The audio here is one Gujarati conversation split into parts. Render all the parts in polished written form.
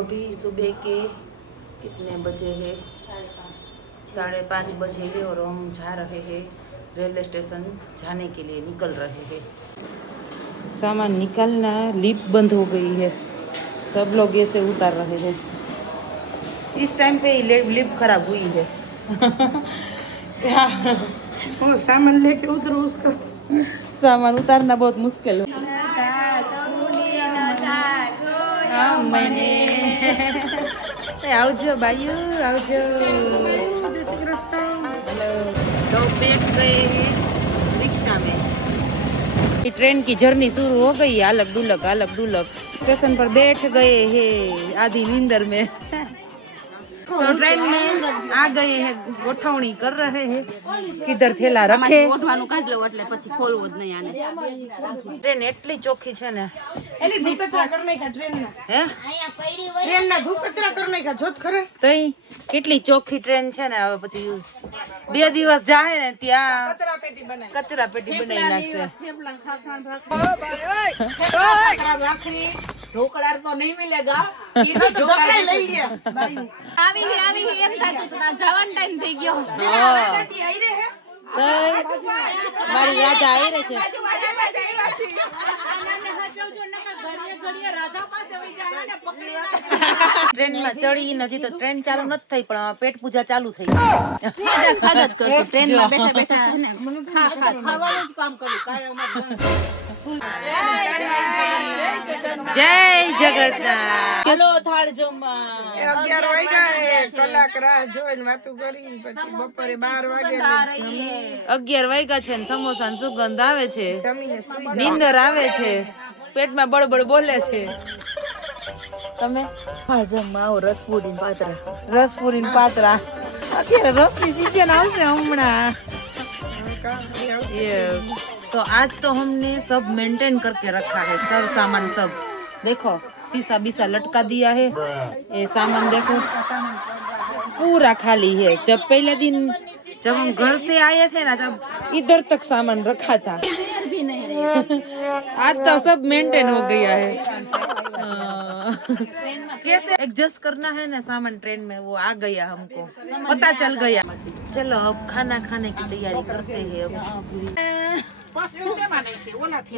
अभी सुबह के कितने बजे हैं? 5:30 बजे है और हम जा रहे हैं रेलवे स्टेशन जाने के लिए निकल रहे हैं। सामान निकालना, लिफ्ट बंद हो गई है, सब लोग ऐसे उतार रहे हैं। इस टाइम पे ही लिफ्ट खराब हुई है। और सामान लेके उधर उसका सामान उतारना बहुत मुश्किल है। मैंने आवजो बायू आवजो। हेलो, तो बैठ गए हैं रिक्शा में। ट्रेन की जर्नी शुरू हो गई। आलक डुलक स्टेशन पर बैठ गए हैं आधी नींदर में। तो ट्रेन में आ गए हैं, गोठवणी कर रहे हैं किधर थेला रखे। ઓઢવાનું કાઢ લો એટલે પછી ખોલવો જ નહીં આને. ટ્રેન એટલી ચોખ્ખી છે ને, એલી ધૂપકચરા કર નાખ્યા ટ્રેનના. હે ટ્રેનના ધૂપકચરા કર નાખ્યા જોત ખરે. તઈ કેટલી ચોખ્ખી ટ્રેન છે ને. હવે પછી 2 દિવસ જાય ને ત્યાં કચરા પેટી બનાવી નાખશે. ઢોકળા તો નહીં મિલેગા. ઈ તો ઢોકળા લઈ લે. આવી એમ થાતું તો જવાનો ટાઈમ થઈ ગયો. મારી રાજા આવી રહી છે. ટ્રેન માં ચડી નથી તો ટ્રેન ચાલુ નથી થઈ, પણ પેટ પૂજા ચાલુ થઈ ગઈ. ખાધા જ કરશું ટ્રેન માં બેઠા બેઠા છે ને ખાવાનું જ કામ કર્યું કાય જય જગન્નાથ. ચલો થાળ જમવા. 11 વાગ્યા કલાક રાહ જોઈને વાતું કરી, પછી બપોરે 12 વાગે 11 વાગ્યા છે ને સમોસા ની સુગંધ આવે છે, જમીને સુઈ નીંદર આવે છે, પેટમાં બળબડ બોલે છે. તમે થાળ જમવા આવો. રસપુરી પાત્રા. રસપુરી ને પાત્રા. અત્યારે રસ ની सीजन આવશે હમણાં. तो आज तो हमने सब मेंटेन करके रखा है, सर सामान सब देखो, शीशा बीसा लटका दिया है, ये सामान देखो पूरा खाली है. जब पहले दिन जब हम घर से आए थे ना तब इधर तक सामान रखा था. आज तो सब मेंटेन हो गया है. कैसे एडजस्ट करना है ना सामान ट्रेन में, वो आ गया हमको, पता चल गया. चलो अब खाना खाने की तैयारी करते हैं.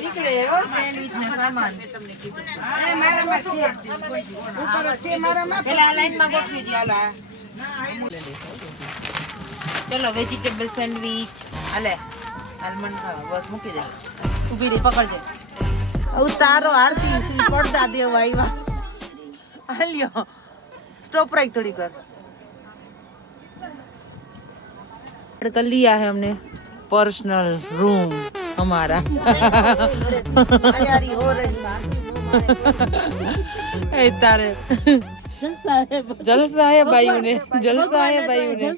निकले और सैंडविच में सामान लाइन में गोठवी दिया. चलो वेजिटेबल सैंडविच आले आलमंड खावा बस मूकी दे. उभी रे पकड़ दे. उतारो आरती પડદા દેવા આવ્યા. હાલ્યો स्टॉप राख थोड़ी कर लिया है हमने पर्सनल रूम हमारा. તૈયારી હો રહી ए तारे जलसा है भाइयों ने, जलसा है भाइयों ने.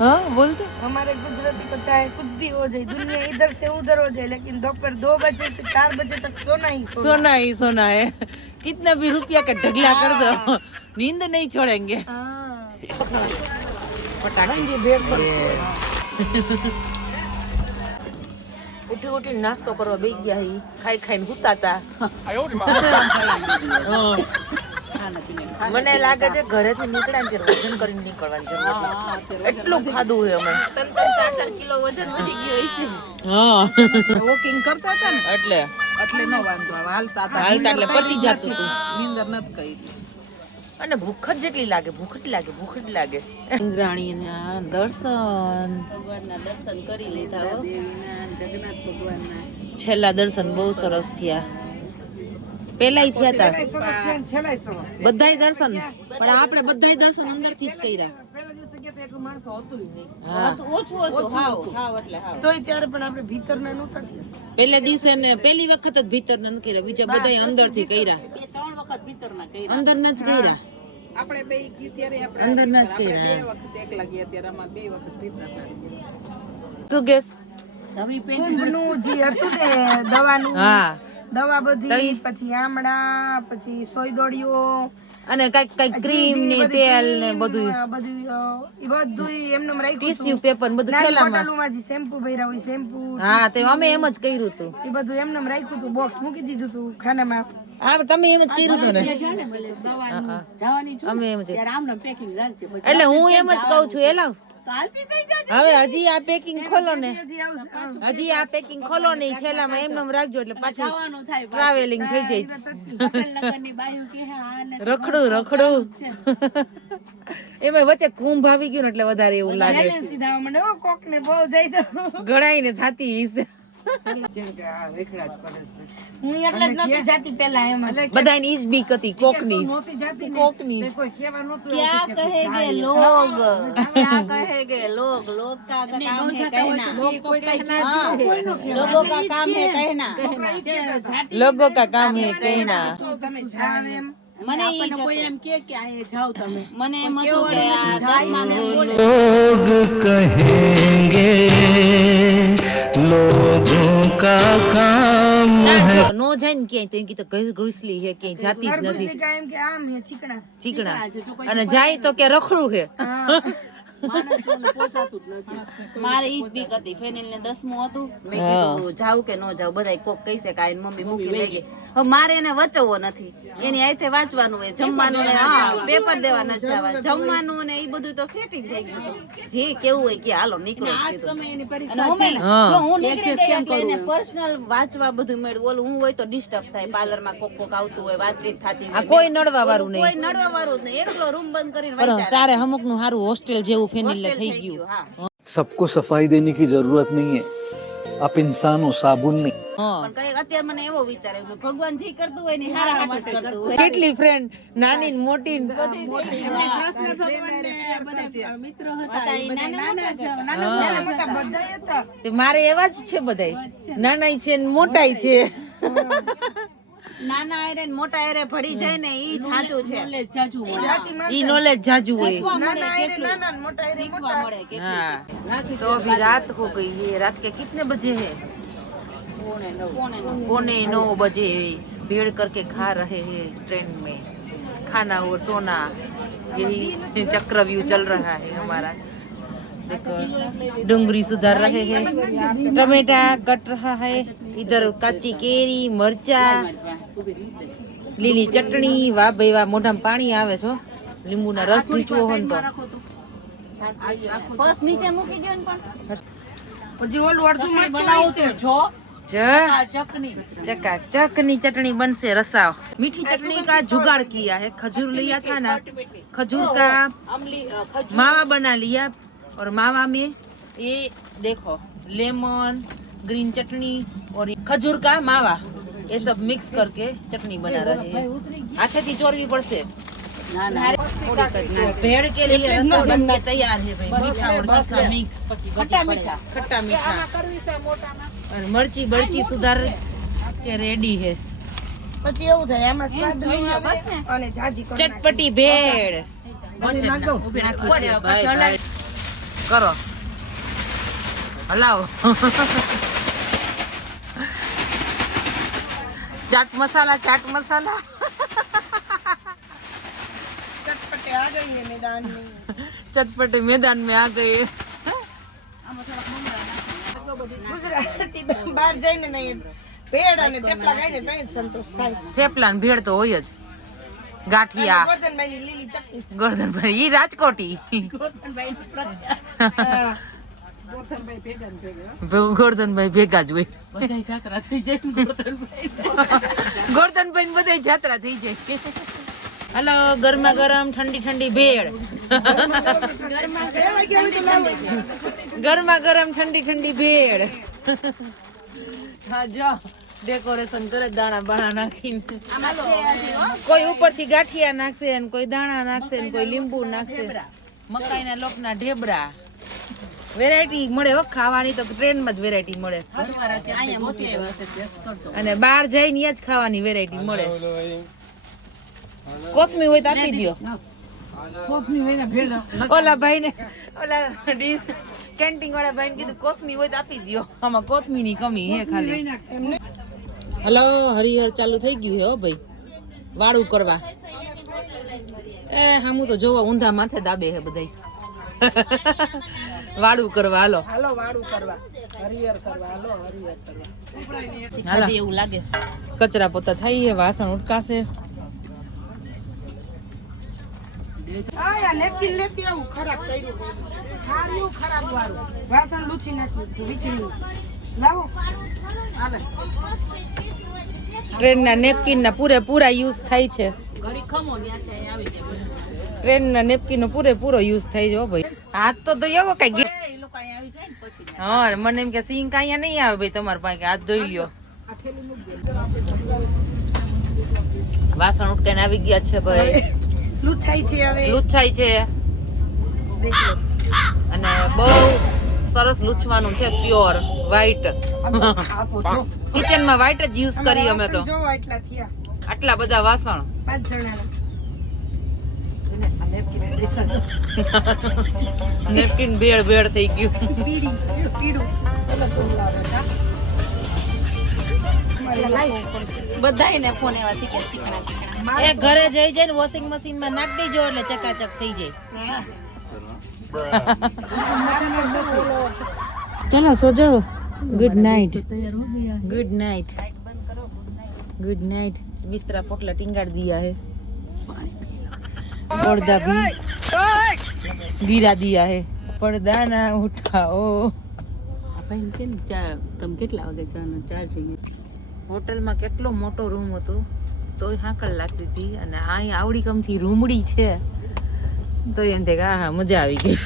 हाँ बोलते हमारे गुजराती पता है कुछ भी हो जाए, दुनिया इधर से उधर हो जाए, लेकिन दोपहर 2 बजे से 4 बजे तक सोना ही सोना ही सोना है. कितना भी रुपया का ढगला कर दो, नींद नहीं छोड़ेंगे. उठी उठी नास्तो करवा बेही गया ही, खाई खाई हुता था. મને લાગે છે ઘરેથી નીકળ્યા ને વજન કરીને નીકળવાની જરૂર નથી. એટલું ખાધું છે અમે. 3-4 કિલો વજન વધી ગયો છે. હા વોકિંગ કરતા હતા ને એટલે એટલે નો વાંધો આવે. હાલતા હતા એટલે પતી જતું હતું. નીંદર નથી કરી. અને ભૂખ જ જેટલી લાગે, ભૂખ જ લાગે. ઇન્દ્રાણીના દર્શન, ભગવાનના દર્શન કરી લીધા હો. દેવીના જગન્નાથ ભગવાનના છેલ્લા દર્શન બહુ સરસ થયા. પેલાય થયા હતા બધાય દર્શન, પણ આપણે બધાય દર્શન અંદરથી જ કર્યા. પહેલા દિવસે ગયા તો એટલું માણસો હતું નહીં. હા ઓછું હતું હાવ એટલે હાવ. તોય ત્યારે પણ આપણે ભીતરના નહોતા થયા. પહેલા દિવસે ને પહેલી વખત જ ભીતર ન કર્યા, બીજા બધાય અંદરથી કર્યા. 2-3 વખત ભીતરના કર્યા. અંદરના જ કર્યા. આપણે બે ગયું ત્યારે આપણે અંદરના જ આપણે કર્યા. 2 વખત એકલા ગયા ત્યારે આમાં 2 વખત ભીતરના. તું ગેસ કુંભનું જે હતું ને દવાનું, હા દવા બધી, પછી આમળા, પછી સોયદોડીઓ અને કઈક ક્રીમ ને તેલ ને બધું એ બધું એમનેમ રાખ્યું. ટીશ્યુ પેપર બધું થેલામાં. બોટલમાં જે શેમ્પુ ભર્યા હોય શેમ્પુ, હા તે અમે એમ જ કર્યું હતું. એ બધું એમનેમ રાખ્યું હતું. બોક્સ મૂકી દીધું હતું ખાનામાં. આ તમે એમ જ કીધું હતું ને અમે એમ જ એટલે હું એમ જ કઉ છું એલા હવે હજી આ પેકિંગ ખોલો ને હજી આ પેકિંગ ખોલો ને ઈ થેલામાં એમ રાખજો એટલે પાછું ટ્રાવેલિંગ થઈ જાય રખડું રખડું એમાં વચ્ચે કુંભ આવી ગયું ને એટલે વધારે એવું લાગે કોક ને બહુ જઈ તો ગળાઈ ને થાતી હશે હું એટલે જ નહોતી જાતી પેલા એમ બધાની ઈજ બીક હતી કોકની કોકની क्या कहेंगे लोग क्या कहेंगे लोग लोग का काम है कहना लोगों का काम है कहना लोगों का काम है कहना તમે જાવ એમ મને કોઈ એમ કે આ જાવ તમે મને એમ હતું કે આ 10 માં બોલે लोग कहेंगे लोगों का काम નો જાય ને ક્યાંય તો એમ કીધું ઘુસલી હે ક્યાંય જાતી જ નથી એમ કે આમ હે ચીકણા ચીકણા અને જાય તો કે રખડું હે મારે ઈ જ બીક હતી ફેનિલ ને 10મું હતું મેં કીધું જાવ કે ન જાવ બધાય કોક કહીશે કે આઈને મમ્મી મૂકી લઈ ગઈ હવે મારે એને વચવવો નથી એની આઈથે વાંચવાનું હોય જમવાનું ને હા પેપર દેવા ન જવા જમવાનું ને ઈ બધું તો સેટિંગ થઈ ગયું જે કેવું હોય કે હાલો નીકળો અને જો હું નીકળી ગઈ એટલે એને પર્સનલ વાંચવા બધું મળ્યું ઓલું હું હોય તો ડિસ્ટર્બ થાય પાર્લર માં કોક કોક આવતું હોય વાતચીત થતી આ કોઈ નડવા વાળું કોઈ નહીં નડવા વાળું જ નહીં એકલો રૂમ બંધ કરીને પણ વાંચ્યા તારે અમુક નું સારું હોસ્ટેલ જેવું ફેનિલ ને થઈ ગયું હા सबको सफाई देने की जरूरत नहीं है आप इंसान हो साबुन नहीं હા પણ કઈ અત્યારે મને એવો વિચાર આવ્યો ભગવાન જે કરતું હોય ને હારા હાટું જ કરતું હોય કેટલી ફ્રેન્ડ નાની ને મોટી ને હતા ઈ નાના મોટા બધા હતા તે મારે એવા જ છે બધાય નાનાય છે ને મોટાય છે નાના આયરે ને મોટા આયરે ભળી જાય ને ઈ સાચું છે ઈ નોલેજ જાજુ હોય શીખવા મળે નાના આયરે કેટલું નાના ને મોટા આયરે શીખવા મળે કેટલું हाँ तो अभी रात हो गई है रात के कितने बजे है पौने 9 बजे भीड़ करके खा रहे हैं ट्रेन में खाना और सोना यही चक्रव्यूह चल रहा है हमारा देखो डूंगरी सुधार रहे हैं टमेटा कट रहा है इधर काची केरी मरचा લીલી ચટણી વાહ ભાઈ વાહ મોઢામાં પાણી આવે છો લીંબુના રસ નીચવો હોય ને તો બસ નીચે મૂકી દો ને પણ પછી ઓલું અડધું બનાવું તો જો चकाचक ની चटनी बनसे रसाव मीठी चटनी का जुगाड़ किया है खजूर लिया था ना खजूर का मावा बना लिया और मावा में ये देखो लेमन ग्रीन चटनी और खजूर का मावा ये सब मिक्स करके चटनी बना रहे हैं हाथे थी चोरवी पड़से भेड़ के लिए रसा बन के तैयार है भाई मीठा और तीखा मिक्स खट्टा मीठा और मर्ची बर्ची सुधार के रेडी है પછી એવું થાય એમાં સ્વાદ નહીં આવે અને જાજી કરી चटपटी भेड़ करो हलाओ चाट मसाला ચટપટે આ ગઈ હે મેદાન में चटपटे मैदान में आ गए ગુજરાતી બહાર જઈને નહીં ભેળ અને થેપલા ખાઈને તઈ જ સંતોષ થાય થેપલા ને ભેળ તો હોય જ ગાંઠિયા ગોરધનભાઈની લીલી ચટણી ગોરધનભાઈ ઈ રાજકોટી ગોરધનભાઈની પ્રખ્યાત ગોરધનભાઈ ભેગા જ હોય ગોરધનભાઈ ને બધાય જાત્રા થઈ જાય હલો ગરમા ગરમ ઠંડી ઠંડી ભેળ ગરમા ગરમ ઠંડી ઠંડી ભેળ હા જો ડેકોરેશન કરે દાણા બાણા નાખીને કોઈ ઉપરથી ગાંઠિયા નાખશે ને કોઈ દાણા નાખશે ને કોઈ લીંબુ નાખશે મકાઈના લોટના ઢેબરા વેરાયટી મળે હો ખાવાની તો ટ્રેનમાં જ વેરાયટી મળે અને બહાર જઈને જ ખાવાની વેરાયટી મળે કોથમી હોય તો આપી દો ઓલા ભાઈ ને ઓલા ડીશ કેન્ટીન વાળા ભાઈ ને કીધું કોથમી હોય તો આપી દો આમાં કોથમી ની કમી હે ખાલી હલો હરિહર ચાલુ થઈ ગયું હે હો ભાઈ વાળું કરવા એ હામું તો જોવા ઊંધા માથે દાબે હે બધાય વાળું કરવા હાલો હાલો વાળું કરવા હરિહર કરવા હાલો હરિહર કરવા હાલો એવું લાગે છે. કચરા પોતા થાય વાસણ ઉટકાશે આ યા નેપકિન લેતી આવું ખરાબ કર્યું થાળીયું ખરાબ વાળું વાસણ લૂછી નાખ્યું વીજળી લાવો હાલે ટ્રેનના નેપકિનના પૂરેપૂરા યુઝ થાય છે ઘડી ખમો ત્યાંથી આવી જાય. ટ્રેનના નેપકિનનો પૂરેપૂરો યુઝ થાય છે હો ભાઈ હાથ તો એવો કઈ એ લોકો અહીંયા આવી જાય ને પછી હા મને એમ કે સિંક અહીંયા નહીં આવે ભાઈ તમારા પાસે હાથ ધોઈ લ્યો વાસણ ઉટકાઈને આવી ગયા છે ભાઈ લૂછાઈ છે હવે લૂછાઈ છે દેખો અને બહુ સરસ લૂછવાનું છે પ્યોર વ્હાઈટ આપો છો કિચનમાં વ્હાઈટ જ યુઝ કરી અમે તો જો એટલા થયા આટલા બધા વાસણ 5 જણાના નેપકિન ભેળ ભેળ થઈ ગયું પીડી પીડું બધાયને ફોન એવા થઈ ગયા ચીકણા ચીકણા. એ ઘરે જઈ જઈને વોશિંગ મશીન માં નાખ દેજો એટલે ચકાચક થઈ જાય चलो सो जाओ good night good night good night बिस्तरा पोटला टिंगाड़ दिया है पर्दा भी गिरा दिया है पर्दा ना उठाओ તમે કેટલા વાગે ચાર્જ હોટલમાં કેટલો મોટો રૂમ હતો તોય હાકળ લાગતી હતી અને અહીં આવડી કમથી રૂમડી છે તો એમ થાય કે હા મજા આવી ગઈ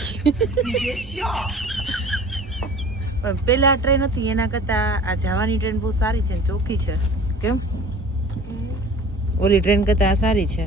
પણ પેલા ટ્રેન હતી એના કરતા આ જવાની ટ્રેન બહુ સારી છે ચોખ્ખી છે કેમ ઓલી ટ્રેન કરતા આ સારી છે